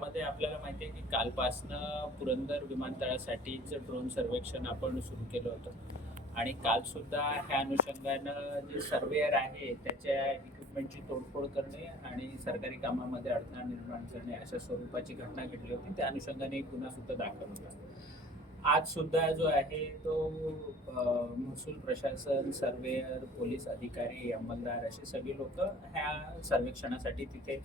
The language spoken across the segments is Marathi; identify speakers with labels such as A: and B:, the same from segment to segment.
A: त्यामध्ये आपल्याला माहिती आहे की कालपासनं पुरंदर विमानतळासाठीचं ड्रोन सर्वेक्षण आपण सुरू केलं होतं. आणि काल सुद्धा ह्या अनुषंगानं जे सर्वेअर आहे त्याच्या इक्विपमेंटची तोडफोड करणे आणि सरकारी कामामध्ये अडथळा निर्माण करणे अशा स्वरूपाची घटना घडली होती. त्या अनुषंगाने एक गुन्हा सुद्धा दाखल होता. आज सुद्धा जो आहे तो महसूल प्रशासन सर्वेअर पोलीस अधिकारी अंमलदार असे सगळे लोक ह्या सर्वेक्षणासाठी तिथे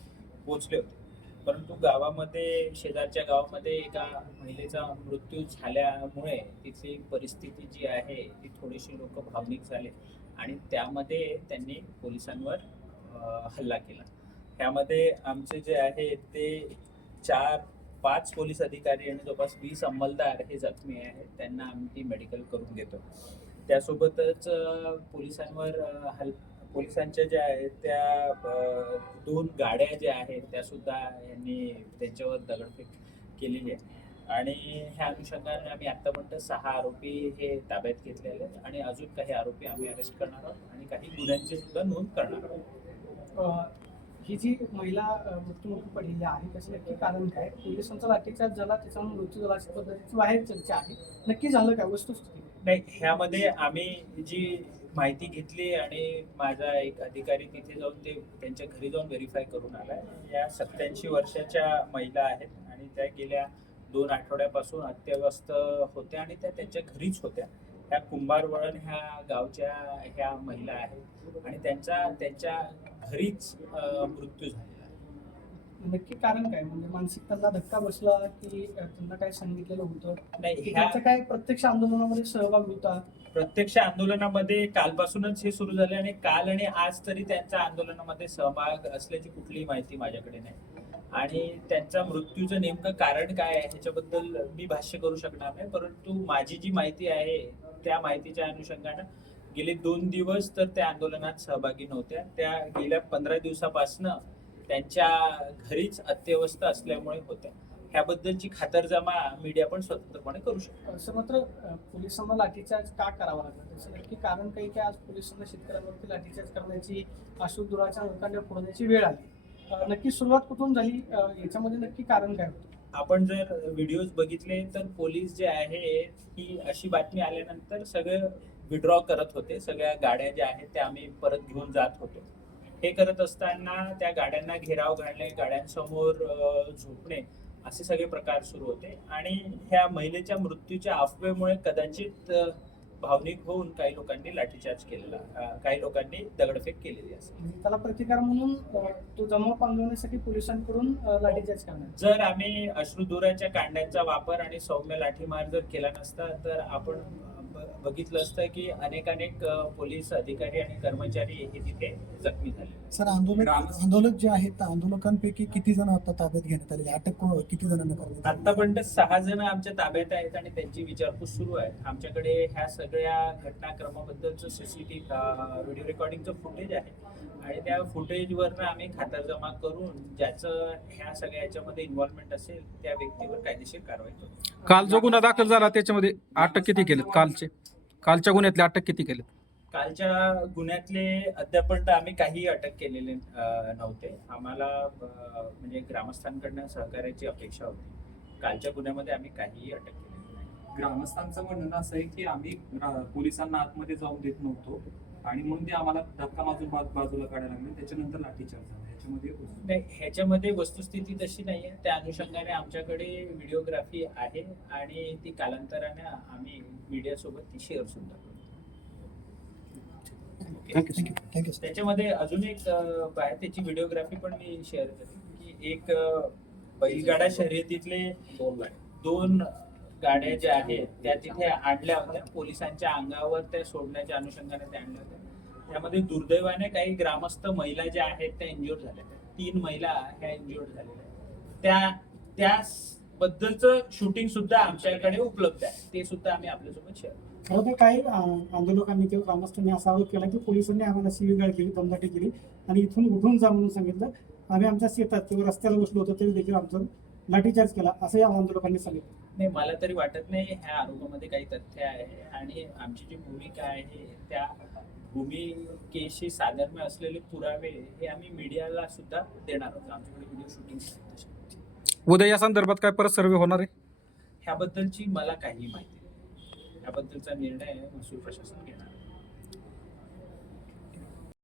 A: पोहोचले होते. परंतु गावामध्ये शेजारच्या गावामध्ये एका महिलेचा मृत्यू झाल्यामुळे तिथली परिस्थिती जी आहे ती थोडीशी लोक भावनिक झाले आणि त्यामध्ये त्यांनी पोलिसांवर हल्ला केला. त्यामध्ये आमचे जे आहे ते चार पाच पोलीस अधिकारी आणि जवळपास वीस अंमलदार हे जखमी आहेत त्यांना आम्ही मेडिकल करून देतो. त्यासोबतच पोलिसांवर हल पोलिसांच्या ज्या आहेत त्या दोन गाड्या ज्या आहेत त्या सुद्धा यांनी त्यांच्यावर दगडफेक केलेली आहे. आणि ह्या अनुषंगाने आम्ही आतापर्यंत सहा आरोपी हे ताब्यात घेतलेले आहेत आणि अजून काही आरोपी आम्ही अरेस्ट करणार आहोत आणि काही गुन्ह्यांची सुद्धा नोंद करणार आहोत.
B: ही जी महिला मृत्युमुखी पडलेली आहे त्याचं नक्की कारण काय? पोलिसांचा लाठीचार्ज झाला त्याचा मृत्यू झाला अशा पद्धतीची बाहेर चर्चा आहे. नक्की झालं काय? वस्तुस्थिती
A: नाही ह्यामध्ये आम्ही जी माहिती घेतली आणि माझा एक अधिकारी तिथे जाऊन ते त्यांच्या घरी जाऊन व्हेरीफाय करून आलाय. या सत्याऐंशी वर्षाच्या महिला आहेत आणि त्या गेल्या दोन आठवड्यापासून अत्यवस्थ होत्या आणि त्या त्यांच्या घरीच होत्या. ह्या कुंभारवळण ह्या गावच्या ह्या महिला आहेत आणि त्यांचा त्यांच्या घरीच मृत्यू झाला.
B: नक्की कारण काय? म्हणजे मानसिक त्यांना धक्का बसला की त्यांना काय सांगितलेलं होतं?
A: नाही ह्या
B: त्यांचा काय प्रत्यक्ष आंदोलनामध्ये सहभाग होता?
A: प्रत्यक्ष आंदोलनामध्ये कालपासूनच हे सुरू झाले आणि काल आणि आज तरी त्यांचा आंदोलनामध्ये सहभाग असल्याची कुठलीही माहिती माझ्याकडे नाही. आणि त्यांच्या मृत्यूचं नेमकं कारण काय आहे ह्याच्याबद्दल मी भाष्य करू शकणार नाही परंतु माझी जी माहिती आहे त्या माहितीच्या अनुषंगानं गेले दोन दिवस तर त्या आंदोलनात सहभागी नव्हत्या. त्या गेल्या पंधरा दिवसापासनं त्यांच्या घरीच अत्यवस्थ असल्यामुळे होत्या. ह्याबद्दलची खातरजमा मीडिया पण स्वतंत्रपणे करू शकतो
B: असं मात्र पोलिसांना लाठीचार्ज का करावा लागला? त्याचं नक्की कारण काही की आज पोलिसांना शेतकऱ्यांवरती लाठीचार्ज करण्याची अशुद्धुराच्या नौकांना फोडण्याची वेळ आली. नक्की सुरुवात कुठून झाली? याच्यामध्ये नक्की कारण काय होतं?
A: आपण जर व्हिडिओज बघितले तर पोलीस जे आहे ही अशी बातमी आल्यानंतर सगळं विड्रॉ करत होते. सगळ्या गाड्या ज्या आहेत त्या आम्ही परत घेऊन जात होतो. हे करत असताना त्या गाड्यांना घेराव घालणे गाड्यांसमोर झोपणे असे सगळे प्रकार सुरू होते. आणि ह्या महिलेच्या मृत्यूच्या अफवेमुळे कदाचित भावनिक होऊन काही लोकांनी लाठीचार्ज केलेला काही लोकांनी दगडफेक केलेली असेल.
B: म्हणजे त्याला प्रतिकार म्हणून तो जमाव पांगवण्यासाठी पोलिसांकडून लाठीचार्ज करण्यात
A: जर आम्ही अश्रुधुराच्या कांड्यांचा वापर आणि सौम्य लाठीमार जर केला नसता तर आपण बघितलं असतं की अनेक अनेक पोलीस अधिकारी आणि कर्मचारी हे तिथे जखमी झाले.
C: सर आंदोलक आंदोलक जे आहेत त्या आंदोलकांपैकी किती जण आता ताब्यात घेण्यात आले अटक किती जणांना करण्यात आली?
A: आतापर्यंत सहा जण आमच्या ताब्यात आहेत आणि त्यांची विचारपूस सुरू आहे. आमच्याकडे ह्या सगळ्या घटनाक्रमाबद्दलचं सीसीटीव्ही व्हिडिओ रेकॉर्डिंगचं फुटेज आहे. आणि त्या फुटेजवरनं आम्ही खातरजमा करून ज्याचं ह्या सगळ्या याच्यामध्ये इन्व्हॉल्वमेंट असेल त्या व्यक्तीवर कायदेशीर कारवाई करू.
D: काल जो गुन्हा दाखल झाला त्याच्यामध्ये अटक किती केलेत कालचे? कालच्या गुन्ह्यातले अटक किती केलेत?
A: कालच्या गुन्ह्यातले अद्यापर्यंत आम्ही काही अटक केलेले नव्हते. आम्हाला म्हणजे ग्रामस्थांकडनं सहकार्याची अपेक्षा होती. कालच्या गुन्ह्यामध्ये आम्ही काहीही अटक केलेली नाही.
E: ग्रामस्थांचं म्हणणं असं आहे की आम्ही पोलिसांना आतमध्ये जाऊन देत नव्हतो. आणि म्हणून ते आम्हाला धक्का माजून बाज- बाजूला काढायला लागले. त्याच्यानंतर लाठीचार्ज झाला. याच्यामध्ये
A: नाही ह्याच्यामध्ये वस्तुस्थिती तशी नाही आहे त्या अनुषंगाने आमच्याकडे व्हिडिओग्राफी आहे आणि ती कालांतराने आम्ही मीडियासोबत ती शेअर सुद्धा करू ओके.
C: थँक्यू थँक्यू सर
A: त्याच्यामध्ये अजून एक आहे त्याची व्हिडिओग्राफी पण मी शेअर करेन की एक बैलगाडा शर्यतीतले दोन गाड्या ज्या आहेत त्या तिथे आणल्या होत्या. पोलिसांच्या अंगावर त्या सोडण्याच्या अनुषंगाने त्या आणल्या होत्या. त्यामध्ये दुर्दैवाने काही ग्रामस्थ महिला ज्या आहेत त्या इंज्युअर झाल्या तीन महिला ह्या इंज्युअर झालेल्या त्या त्या बद्दलच शूटिंग सुद्धा आमच्याकडे उपलब्ध आहे. ते सुद्धा आम्ही आपल्यासोबत शेअर
F: खरं तर काही आंदोलकांनी किंवा ग्रामस्थांनी असा आरोप केला की पोलिसांनी आम्हाला शिवीगाळ केली दमदाटी केली आणि इथून उठून जा म्हणून सांगितलं. आम्ही आमच्या शेतात किंवा रस्त्याला बसलो होतो तरी देखील आमचं लाठीचार्ज केला असं या आंदोलकांनी सांगितलं.
A: नाही मला तरी वाटत नाही ह्या आरोपामध्ये काही तथ्य आहे. आणि आमची जी भूमिका आहे त्या भूमिकेशी साधर्म्य असलेले पुरावे हे आम्ही मीडियाला सुद्धा देणार आहोत. आमच्याकडे व्हिडिओ शूटिंग
D: उद्या या संदर्भात काय परत सर्वे होणार आहे?
A: ह्याबद्दलची मला काही माहिती नाही. याबद्दलचा निर्णय महसूल प्रशासन घेणार